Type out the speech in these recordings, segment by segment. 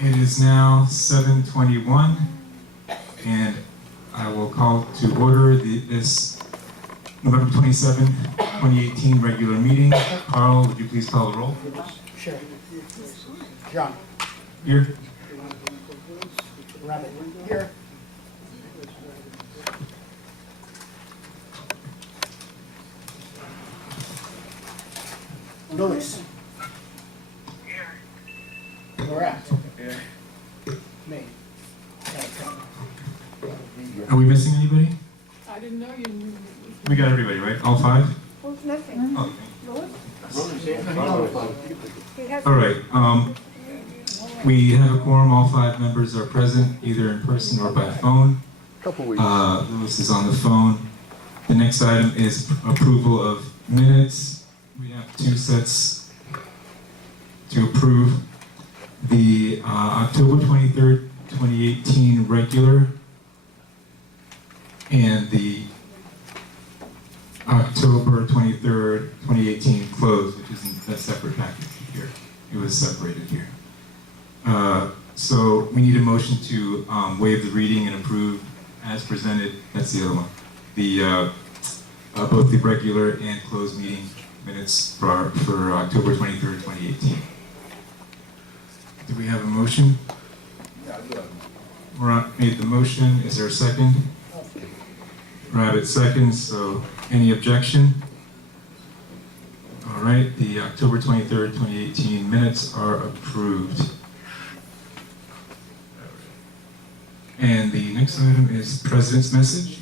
It is now 7:21, and I will call to order this November 27, 2018 regular meeting. Carl, would you please call the roll? Sure. John. Here. Rabbit. Here. Louis. Here. Lorette. Here. Me. Are we missing anybody? I didn't know you. We got everybody, right? All five? Who's missing? Oh, He has. all right. We have a quorum. All five members are present, either in person or by phone. Louis is on the phone. The next item is approval of minutes. We have two sets to approve. The October 23rd, 2018 regular and the October 23rd, 2018 closed, which is in a separate package here. It was separated here. So we need a motion to waive the reading and approve as presented. That's the other one. The both the regular and closed meeting minutes for October 23rd, 2018. Do we have a motion? Murat made the motion. Is there a second? Rabbit seconds. So any objection? All right. The October 23rd, 2018 minutes are approved. And the next item is President's message.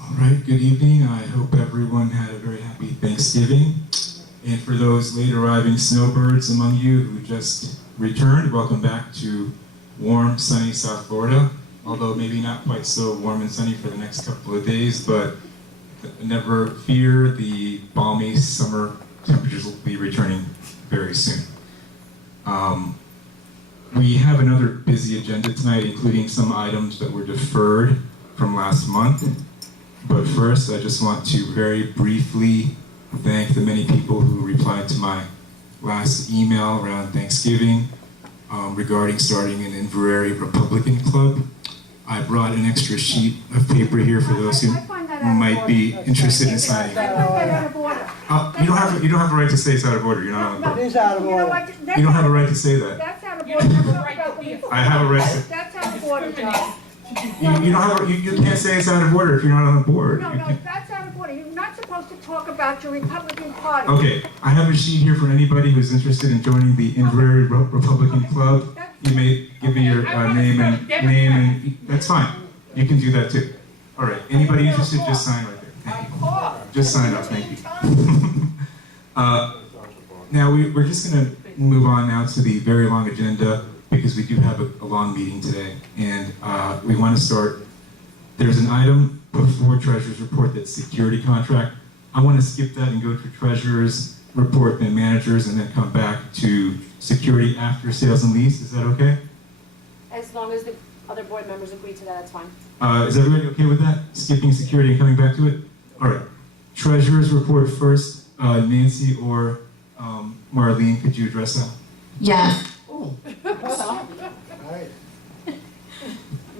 All right, good evening. I hope everyone had a very happy Thanksgiving. And for those late arriving snowbirds among you who just returned, welcome back to warm, sunny South Florida. Although maybe not quite so warm and sunny for the next couple of days, but never fear, the balmy summer temperatures will be returning very soon. We have another busy agenda tonight, including some items that were deferred from last month. But first, I just want to very briefly thank the many people who replied to my last email around Thanksgiving regarding starting an Inverary Republican Club. I brought an extra sheet of paper here for those who might be interested in signing. You don't have a right to say it's out of order. You're not on the board. It is out of order. You don't have a right to say that. That's out of You order. don't have a right to be a. I have a right to. That's out of order, John. You don't have. You can't say it's out of order if you're not on the board. No, that's out of order. You're not supposed to talk about your Republican Party. Okay, I have a sheet here for anybody who's interested in joining the Inverary Republican Club. You may give me your name and that's fine. You can do that too. All right. Anybody interested? Just sign right there. Thank you. Just sign up. Thank you. Now we're just going to move on now to the very long agenda because we do have a long meeting today, and we want to start. There's an item before Treasurer's report that's security contract. I want to skip that and go to Treasurer's report, then managers, and then come back to security after sales and lease. Is that okay? As long as the other board members agree to that, that's fine. Is everybody okay with that? Skipping security and coming back to it? All right. Treasurer's report first. Nancy or Marlene, could you address that? Yes. Right.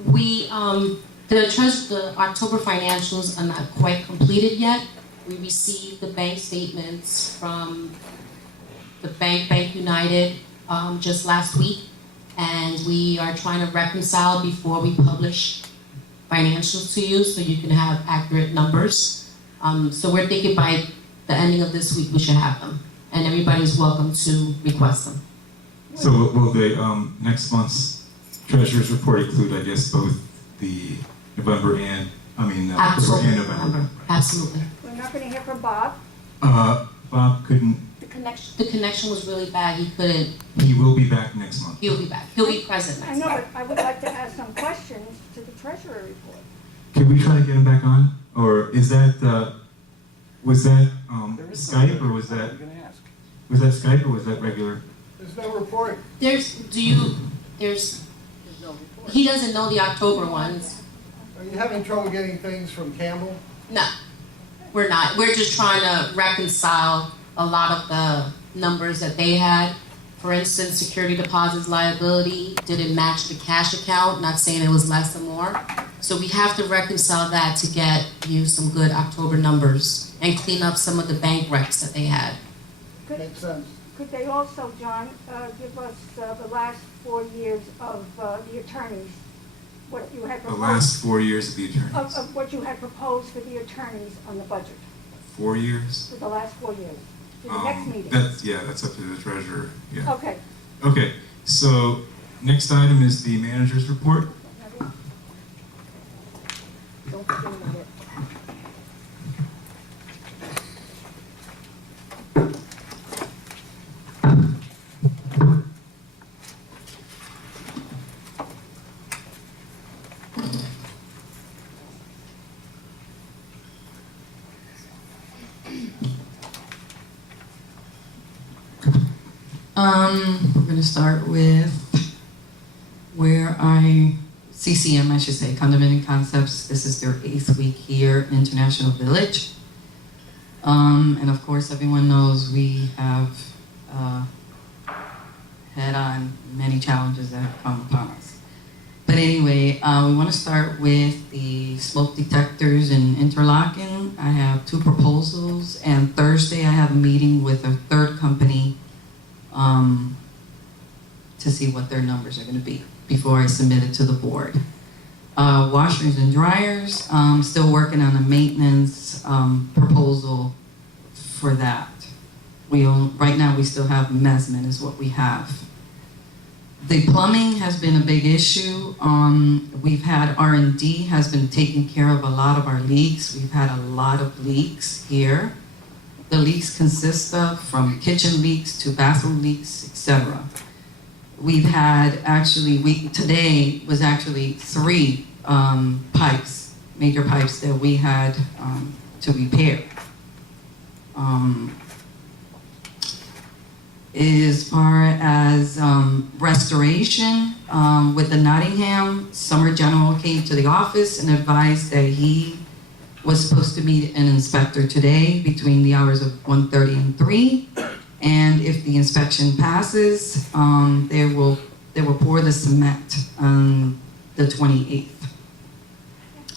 We, the October financials are not quite completed yet. We received the bank statements from the Bank United just last week, and we are trying to reconcile before we publish financials to you so you can have accurate numbers. So we're thinking by the ending of this week we should have them, and everybody's welcome to request them. So will the next month's Treasurer's report include, I guess, both the November and, October and November? Absolutely. We're not going to hear from Bob. Bob couldn't, The connection was really bad. He couldn't. he will be back next month. He'll be back. He'll be present I next know, month. but I would like to ask some questions to the Treasurer report. Can we try to get him back on? Or is that, was that Skype or was that Skype or was that regular? There's no report. He doesn't know the October ones. Are you having trouble getting things from Campbell? No. We're not. We're just trying to reconcile a lot of the numbers that they had. For instance, security deposits liability didn't match the cash account, not saying it was less or more. So we have to reconcile that to get you some good October numbers and clean up some of the bank recs that they had. Makes sense. Could they also, John, give us the last 4 years of the attorneys? What you had The proposed? last 4 years of the attorneys. Of what you had proposed for the attorneys on the budget, 4 years? for the last 4 years, to the next meeting? That's up to the treasurer, yeah. Okay. Okay, so next item is the manager's report. Don't forget about it. We're going to start with CCM, I should say, Condominium Concepts. This is their 8th week here, International Village. And of course, everyone knows we have head on many challenges that have come upon us. But anyway, we want to start with the smoke detectors in Interlaken. I have 2 proposals, and Thursday I have a meeting with a third company to see what their numbers are going to be before I submit it to the board. Washers and dryers, still working on a maintenance proposal for that. Right now we still have Mesman is what we have. The plumbing has been a big issue. We've had R&D has been taking care of a lot of our leaks. We've had a lot of leaks here. The leaks consist of from kitchen leaks to bathroom leaks, etc. We've had today was actually 3 pipes, major pipes that we had to repair. As far as restoration, with the Nottingham, Summer General came to the office and advised that he was supposed to meet an inspector today between the hours of 1:30 and 3. And if the inspection passes, they will pour the cement on the 28th.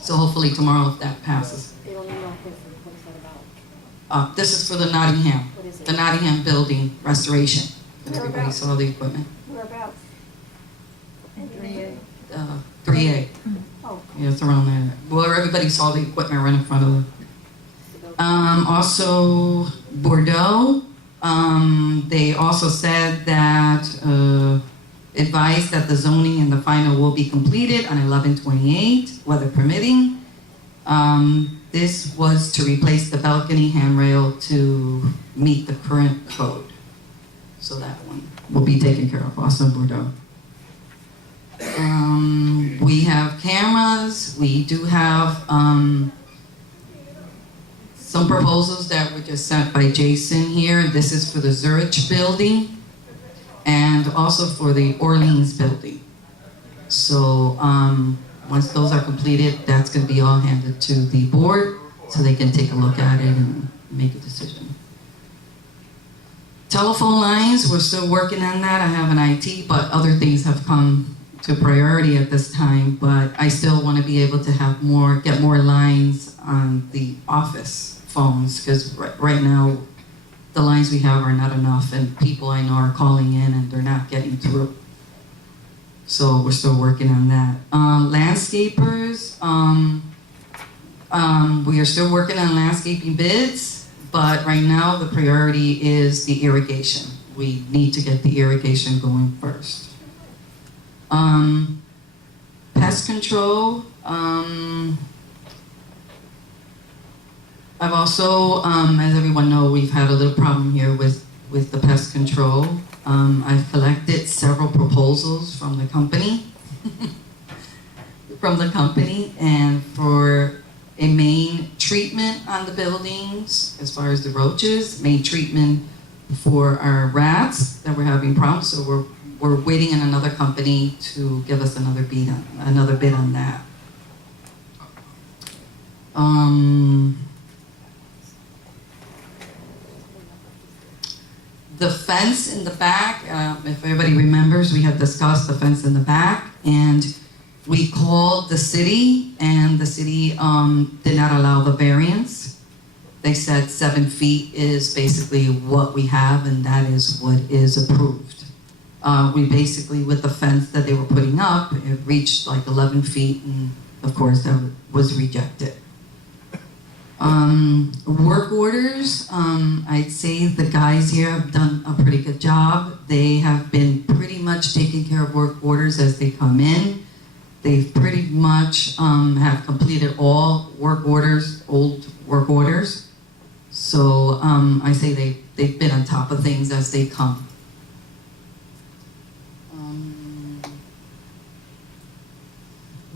So hopefully tomorrow if that passes. They don't even know what is that about. This is for the Nottingham, What is it? the Nottingham building restoration. Everybody Whereabouts? saw the equipment. Whereabouts? 3A. Oh, Yeah, it's around there. Where everybody saw the equipment right in front of them. Also, Bordeaux, they also said that, advised that the zoning and the final will be completed on 11/28, weather permitting. This was to replace the balcony handrail to meet the current code. So that one will be taken care of, also in Bordeaux. We have cameras. We do have some proposals that were just sent by Jason here. This is for the Zurich building and also for the Orleans building. So once those are completed, that's going to be all handed to the board so they can take a look at it and make a decision. Telephone lines, we're still working on that. I have an IT, but other things have come to priority at this time, but I still want to be able to have get more lines on the office phones, because right now the lines we have are not enough, and people I know are calling in and they're not getting through. So we're still working on that. Landscapers, we are still working on landscaping bids, but right now the priority is the irrigation. We need to get the irrigation going first. Pest control, I've also, as everyone knows, we've had a little problem here with the pest control. I've collected several proposals from the company, and for a main treatment on the buildings, as far as the roaches, main treatment for our rats that we're having problems. So we're waiting on another company to give us another bid on that. The fence in the back, if everybody remembers, we had discussed the fence in the back, and we called the city, and the city did not allow the variance. They said 7 feet is basically what we have, and that is what is approved. We basically, with the fence that they were putting up, it reached like 11 feet, and of course that was rejected. Work orders, I'd say the guys here have done a pretty good job. They have been pretty much taking care of work orders as they come in. They've pretty much have completed all work orders, old work orders. So I say they've been on top of things as they come.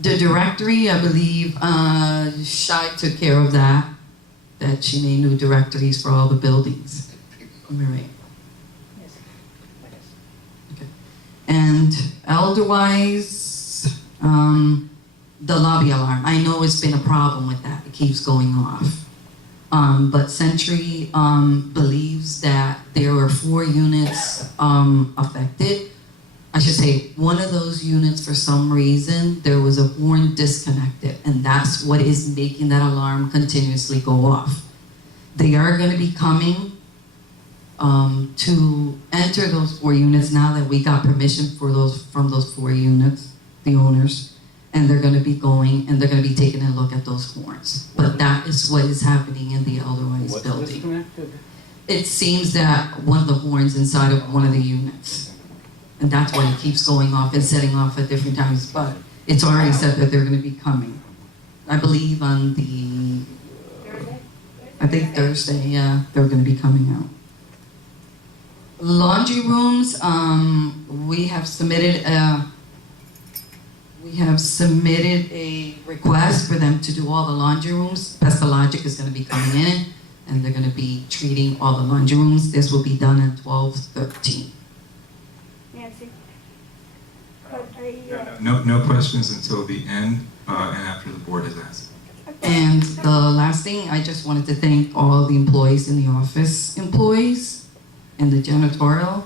The directory, I believe, Shai took care of that she made new directories for all the buildings. Am I right? Yes. Okay. And elder-wise, the lobby alarm. I know it's been a problem with that. It keeps going off. But Century believes that there were 4 units affected. I should say, one of those units, for some reason, there was a horn disconnected, and that's what is making that alarm continuously go off. They are going to be coming to enter those 4 units now that we got permission from those 4 units, the owners, and they're going to be going and they're going to be taking a look at those horns. But that is what is happening in the Edelweiss building. Disconnected? It seems that one of the horns inside of one of the units. And that's why it keeps going off and setting off at different times. But it's already said that they're going to be coming. I believe on the, I think Thursday, yeah, they're going to be coming out. Laundry rooms, we have submitted a request for them to do all the laundry rooms. Pestalogic is going to be coming in, and they're going to be treating all the laundry rooms. This will be done at 12/13. Nancy? But a, No questions until the end and after the board has asked. And the last thing, I just wanted to thank all the employees in the office, employees and the janitorial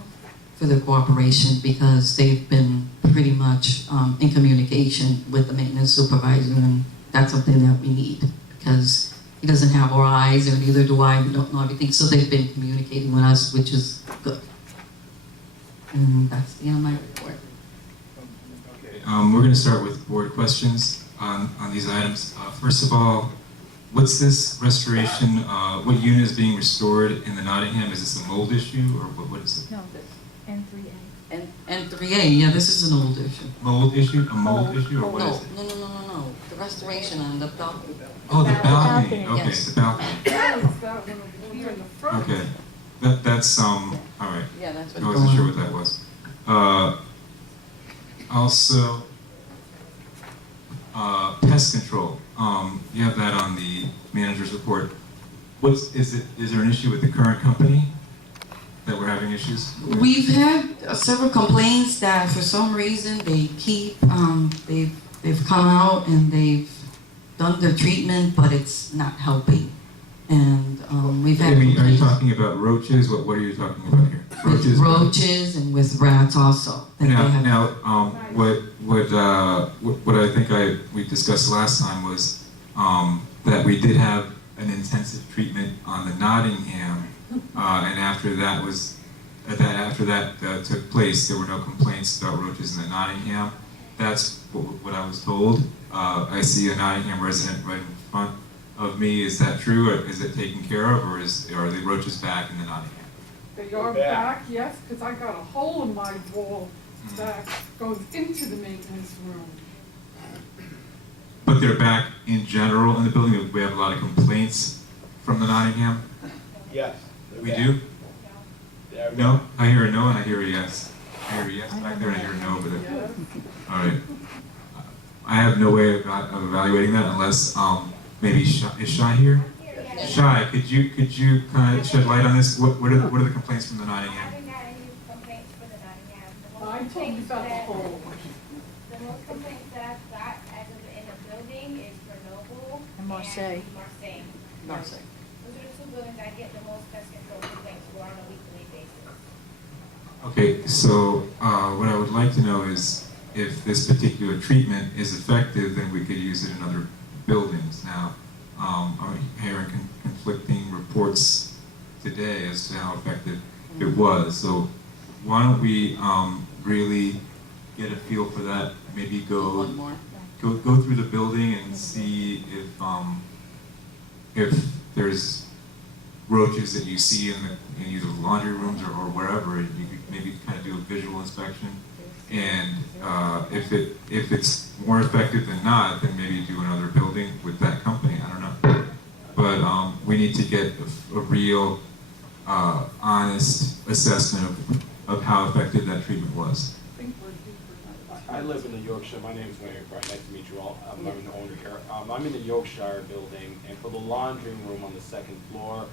for their cooperation, because they've been pretty much in communication with the maintenance supervisor, and that's something that we need, because he doesn't have our eyes, or neither do I. We don't know everything, so they've been communicating with us, which is good. And that's the end of my report. We're going to start with board questions on these items. First of all, what's this restoration, what unit is being restored in the Nottingham? Is this a mold issue, or what is it? No, this N3A. And 3A, yeah, this is an old issue. Mold issue? A mold issue, or what No, is it? no. The restoration on the balcony. Oh, the balcony. Okay, Yes. the balcony. That was that one over here in the front. Okay. That's, all right. Yeah, that's what I it's wasn't sure going what that was. Also, pest control. You have that on the manager's report. Is there an issue with the current company that we're having issues? We've had several complaints that for some reason they keep, they've come out and they've done their treatment, but it's not helping. And we've had Are you complaints talking about roaches? What are you talking about here? with roaches and with rats also. That they have. Now, what I think we discussed last time was that we did have an intensive treatment on the Nottingham, and after that took place, there were no complaints about roaches in the Nottingham. That's what I was told. I see a Nottingham resident right in front of me. Is that true, or is it taken care of, or are the roaches back in the Nottingham? They are back, yes, because I got a hole in my wall that goes into the maintenance room. But they're back in general in the building. We have a lot of complaints from the Nottingham. Yes. We do? No? I hear a no and I hear a yes. I hear a yes back there and I hear a no over there. Yes. All right. I have no way of evaluating that unless maybe is Shai here? Shai, could you kind of shed light on this? What are the complaints from the I Nottingham? haven't had any complaints for the Nottingham. The I most told you complaints about the that- hole. The most complaints that I've got as of in the building is for Noble And Marseille. Marseille. Those are the 2 buildings I get the most pest control complaints for on a weekly basis. Okay, so what I would like to know is if this particular treatment is effective, then we could use it in other buildings. Now, I'm hearing conflicting reports today as to how effective it was. So why don't we really get a feel for that? Maybe go One more. go through the building and see if there's roaches that you see in either the laundry rooms or wherever. You could maybe kind of do a visual inspection, and if it's more effective than not, then maybe do another building with that company. I don't know, but we need to get a real honest assessment of how effective that treatment was. I think we're deeper than I live in the Yorkshire. My name is Larry Bright. Nice to meet you all. I'm the owner here. I'm in the Yorkshire building, and for the laundry room on the second floor,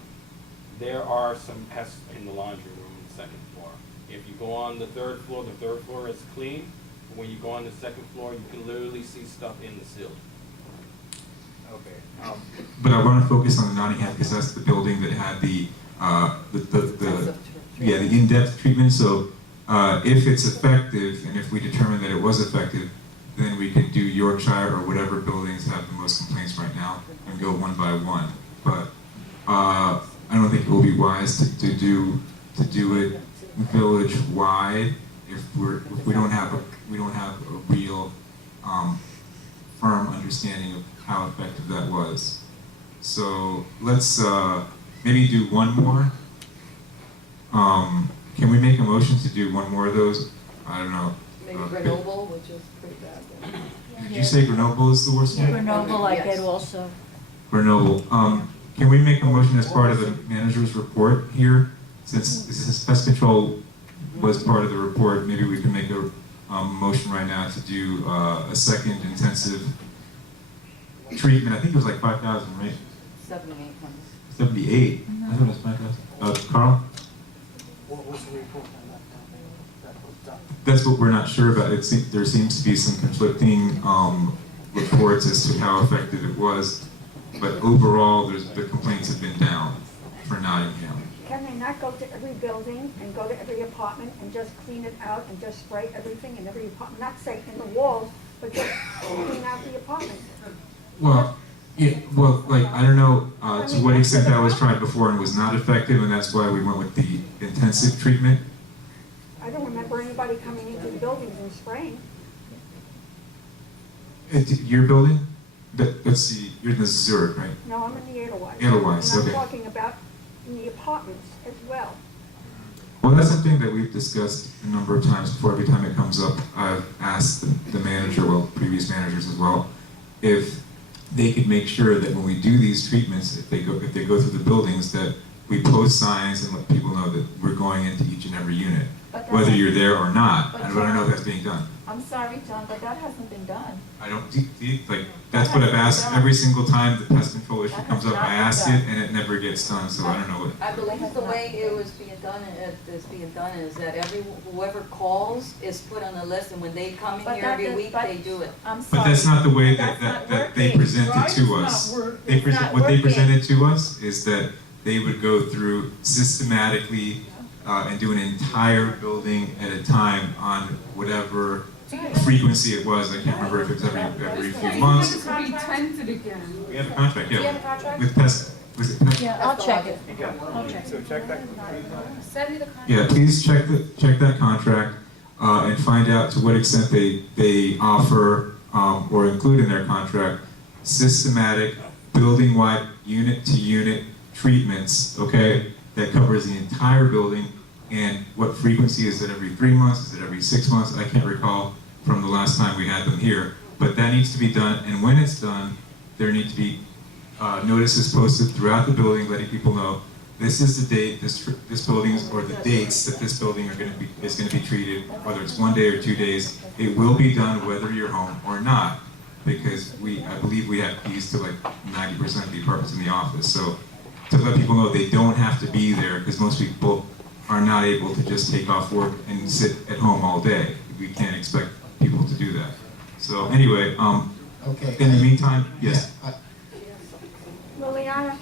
there are some pests in the laundry room on the second floor. If you go on the third floor is clean. But when you go on the second floor, you can literally see stuff in the ceiling. Okay. But I want to focus on the Nottingham because that's the building that had the in-depth treatment. So if it's effective, and if we determine that it was effective, then we could do Yorkshire or whatever buildings have the most complaints right now and go one by one. But I don't think it will be wise to do it village wide if we don't have a real firm understanding of how effective that was. So let's maybe do one more. Can we make a motion to do one more of those? I don't know. Maybe Grenoble, which is pretty bad. Did you say Grenoble is the worst one? Grenoble, I get also. Grenoble. Can we make a motion as part of the manager's report here? Since this is pest control was part of the report, maybe we can make a motion right now to do a second intensive treatment. I think it was like 5,000, right? 7,800. 78. I thought it was 5,000. Carl? What was the report on that was done? That's what we're not sure about. There seems to be some conflicting reports as to how effective it was, but overall, the complaints have been down for Nottingham. Can they not go to every building and go to every apartment and just clean it out and just spray everything in every apartment? Not say in the walls, but just clean out the apartment. Well, yeah, like, I don't know to what extent that was tried before and was not effective, and that's why we went with the intensive treatment. I don't remember anybody coming into the buildings and spraying. Your building? Let's see, you're in the Zurich, right? No, I'm in the Edelweiss. Edelweiss, And okay. I'm talking about in the apartments as well. Well, that's something that we've discussed a number of times before. Every time it comes up, I've asked the manager, well, previous managers as well, if they could make sure that when we do these treatments, if they go through the buildings, that we post signs and let people know that we're going into each and every unit, whether you're there or not. But I don't know if that's being done. I'm sorry, John, but that hasn't been done. I don't like that's what I've asked every single time the pest control issue comes up. I ask it and it never gets done, so I don't know what. I believe the way it was being done, is that whoever calls is put on the list, and when they come in But here that every does- week, but- they do it. I'm But sorry. that's not the way That's that not they working. presented Right? to It's us. not work- They It's not what they working. presented to us is that they would go through systematically and do an entire building at a time on whatever frequency it was. I can't remember if it was every few months. It's to be tented again. We have a contract, Do you have a yeah, contract? with pest. Was it pest? Yeah, I'll check it. I'll check So it. check that. Send me the contract. Yeah, please check that contract and find out to what extent they offer or include in their contract systematic building-wide unit-to-unit treatments, okay, that covers the entire building. And what frequency is it? Every 3 months? Is it every 6 months? I can't recall from the last time we had them here. But that needs to be done, and when it's done, there need to be notices posted throughout the building letting people know this is the date this building is, or the dates that this building is going to be treated, whether it's 1 day or 2 days. It will be done whether you're home or not, because I believe we have keys to like 90% of the apartments in the office. So to let people know they don't have to be there, because most people are not able to just take off work and sit at home all day. We can't expect people to do that. So anyway, Okay. in the meantime, yes. Liliana,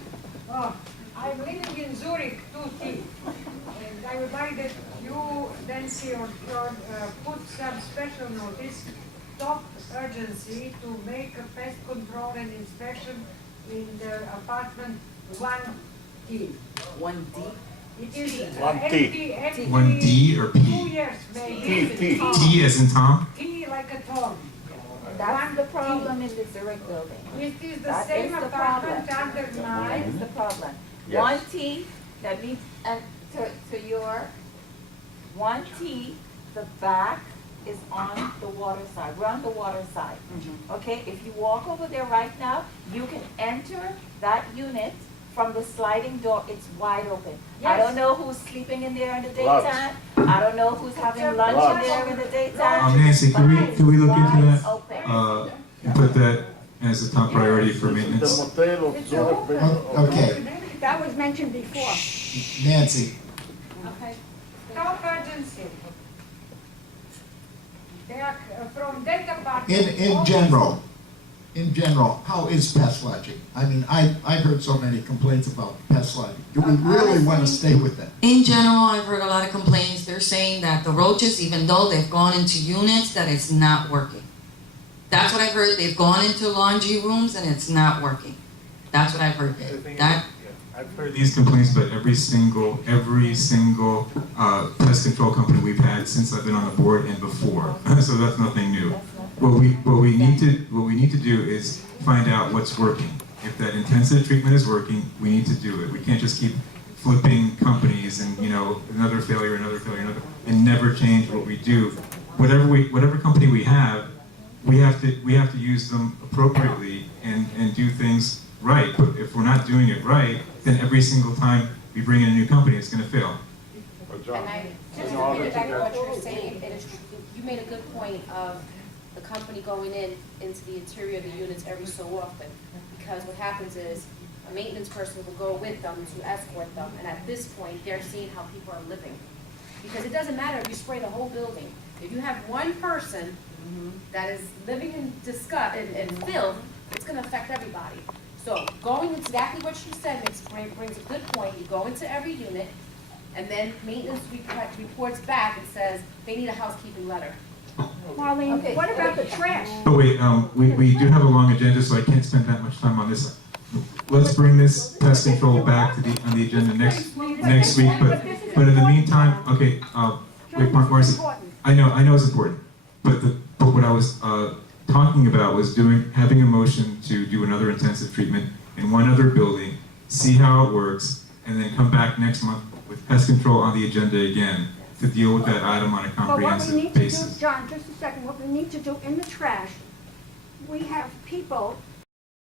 I'm living in Zurich, 2T, and I would like that you then Nancy or John, put some special notice, top urgency to make a pest control and inspection in the apartment 1D. 1D? It is 1T. empty 1D or 2 P? years maybe. T as in Tom? T like a Tom. That's the problem in the Zurich building. It is the That same is the apartment problem. under That mine. is the problem. Yes. 1T, that means, and to your, 1T, the back is on the water side, we're on the water side. Okay, if you walk over there right now, you can enter that unit from the sliding door, it's wide open. I don't know who's sleeping in there in the daytime, I don't know who's having lunch in there in the daytime. Nancy, can we look into Wide that? open. And put that as a top priority for The maintenance? motel of It's Zurich. open. Oh, That was mentioned before. Nancy, Okay. Top urgency. They are from that apartment. in general, how is pest lodging? I mean, I've heard so many complaints about pest lodging. Do we really want to stay with that? In general, I've heard a lot of complaints. They're saying that the roaches, even though they've gone into units, that it's not working. That's what I've heard. They've gone into laundry rooms and it's not working. That's what I've heard. That, I've heard these complaints, but every single pest control company we've had since I've been on the board and before, so that's nothing new. What we need to do is find out what's working. If that intensive treatment is working, we need to do it. We can't just keep flipping companies and another failure, and never change what we do. Whatever company we have to use them appropriately and do things right. But if we're not doing it right, then every single time we bring in a new company, it's going to fail. And I, just to piggyback on what you're saying, it is, you made a good point of the company going into the interior of the units every so often. Because what happens is, a maintenance person will go with them to escort them, and at this point, they're seeing how people are living. Because it doesn't matter if you spray the whole building. If you have one person that is living in disgust and filth, it's gonna affect everybody. So going exactly what she said brings a good point. You go into every unit, and then maintenance reports back and says they need a housekeeping letter. Marlene, what about the trash? Oh wait, we do have a long agenda, so I can't spend that much time on this. Let's bring this pest control back to on the agenda next week. But in the meantime, okay. Wait, Marcy. I know it's important. But what I was talking about was having a motion to do another intensive treatment in one other building, see how it works, and then come back next month with pest control on the agenda again to deal with that item on a But what we comprehensive need to do, basis. John, just a second, what we need to do in the trash, we have people